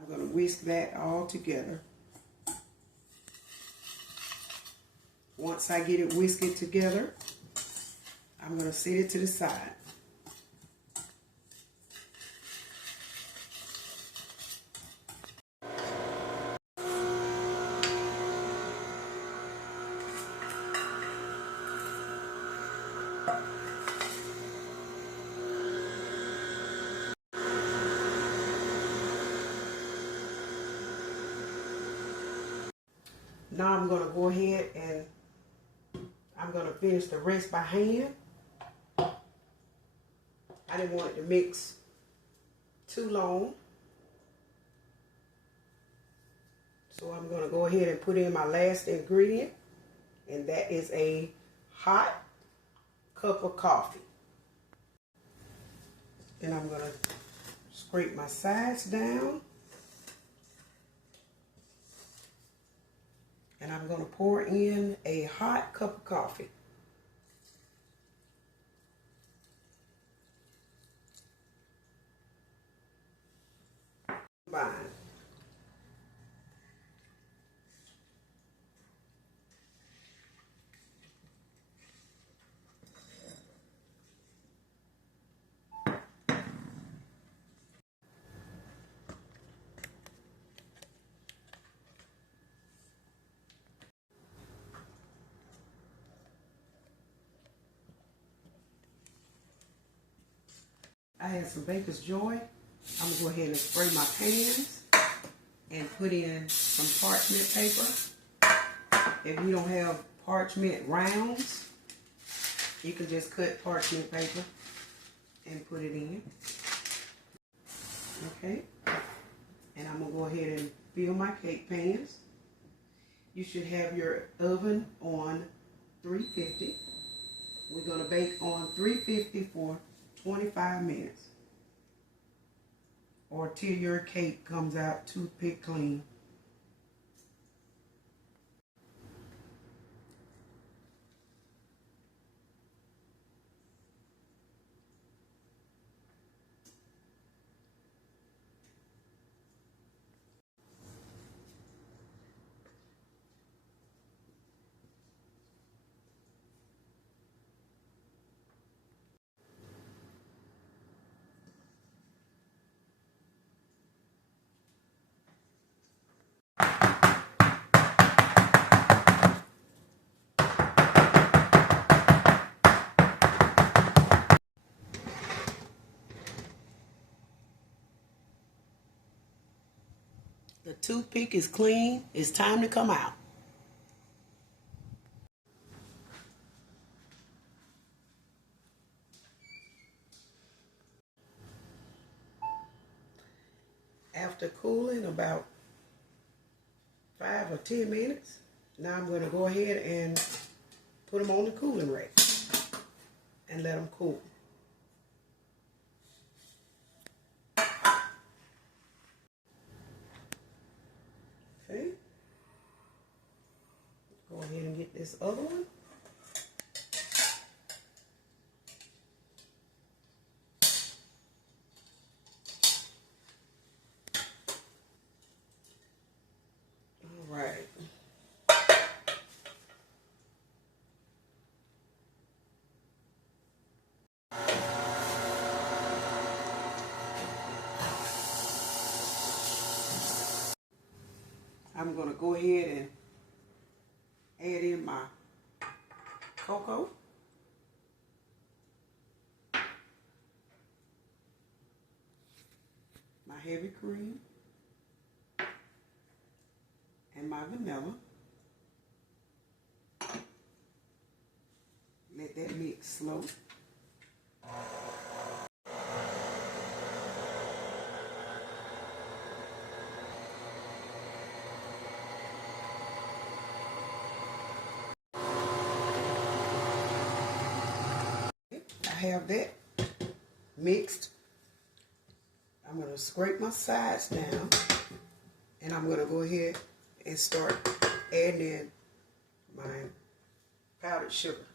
I'm going to whisk that all together. Once I get it whisked together, I'm going to set it to the side. Now I'm going to go ahead and I'm going to finish the rest by hand. I didn't want it to mix too long. So I'm going to go ahead and put in my last ingredient, and that is a hot cup of coffee. And I'm going to scrape my sides down. And I'm going to pour in a hot cup of coffee. Combine. I had some Baker's Joy. I'm going to go ahead and spray my pans and put in some parchment paper. If you don't have parchment rounds, you can just cut parchment paper and put it in. Okay. And I'm going to go ahead and fill my cake pans. You should have your oven on 350. We're going to bake on 350 for 25 minutes, or till your cake comes out toothpick clean. The toothpick is clean. It's time to come out. After cooling about 5 or 10 minutes, now I'm going to go ahead and put them on the cooling rack and let them cool. Okay. Go ahead and get this other one. All right. I'm going to go ahead and add in my cocoa. My heavy cream. And my vanilla. Let that mix slow. I have that mixed. I'm going to scrape my sides down, and I'm going to go ahead and start adding in my powdered sugar.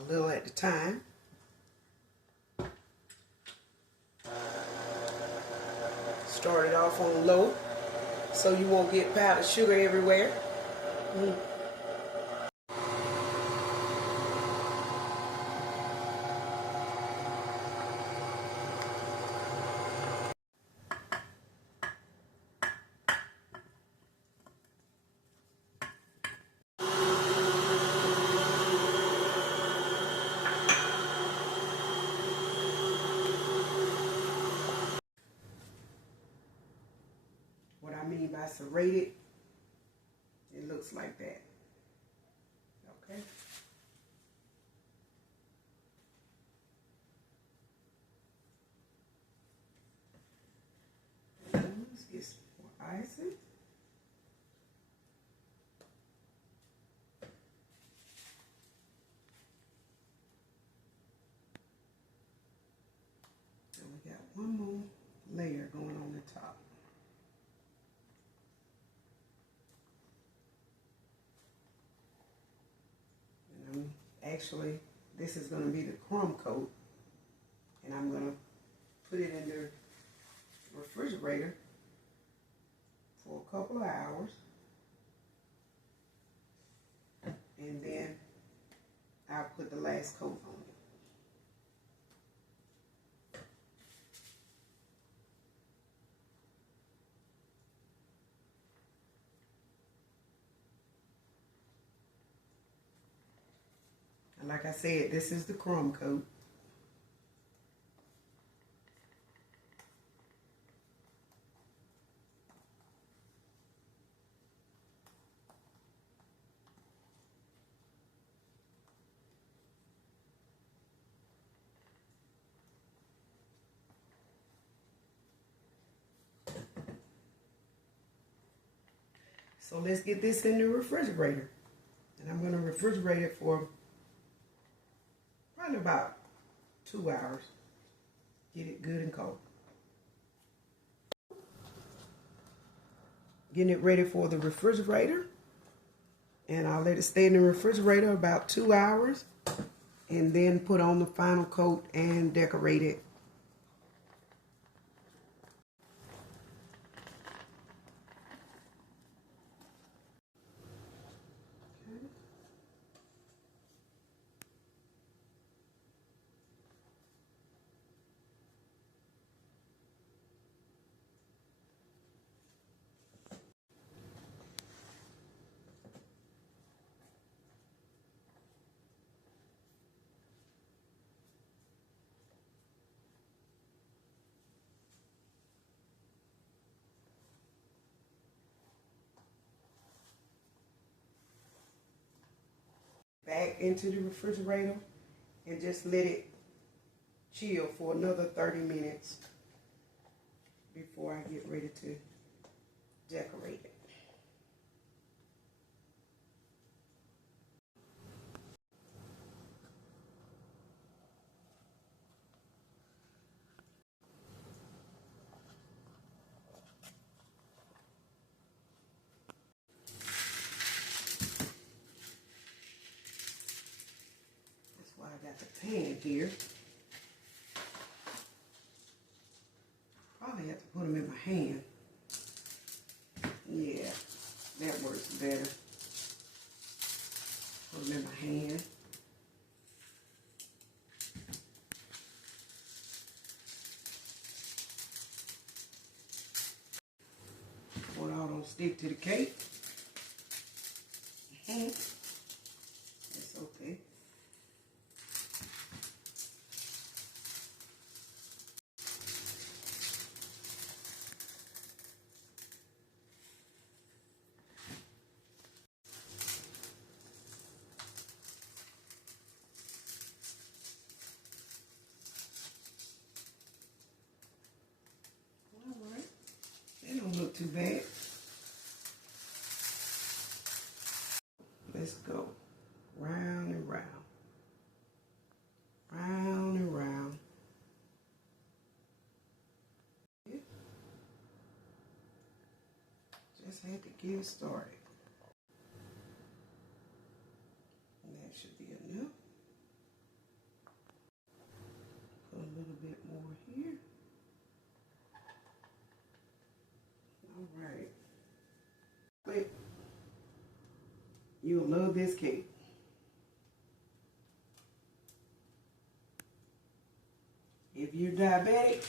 a little at a time. Start it off on low so you won't get powdered sugar everywhere. What I mean by serrated, it looks like that. Okay. Let's get some more icing. And we got one more layer going on the top. Actually, this is going to be the crumb coat, and I'm going to put it in the refrigerator for a couple of hours, and then I'll put the last coat on it. And like I said, this is the crumb coat. So let's get this in the refrigerator. And I'm going to refrigerate it for probably about 2 hours. Get it good and cold. Getting it ready for the refrigerator. And I'll let it stay in the refrigerator about 2 hours. And then put on the final coat and decorate it. Back into the refrigerator and just let it chill for another 30 minutes before I get ready to decorate it. I got the pan here. Probably have to put them in my hand. Yeah, that works better. Put them in my hand. One all don't stick to the cake. That's okay. They don't look too bad. Let's go round and round. Round and round. Yeah. Just had to get started. And that should be enough. You'll love this cake. If you're diabetic,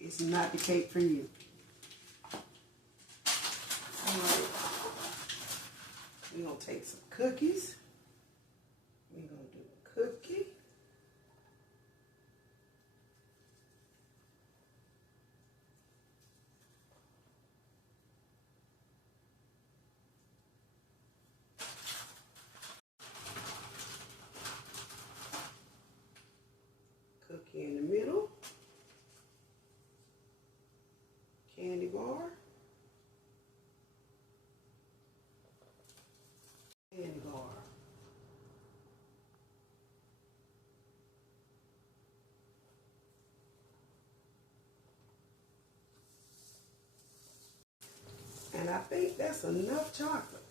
it's not the cake for you. Alright. We're going to take some cookies. We're going to do a cookie. Cookie in the middle. Candy bar. Candy bar. And I think that's enough chocolate.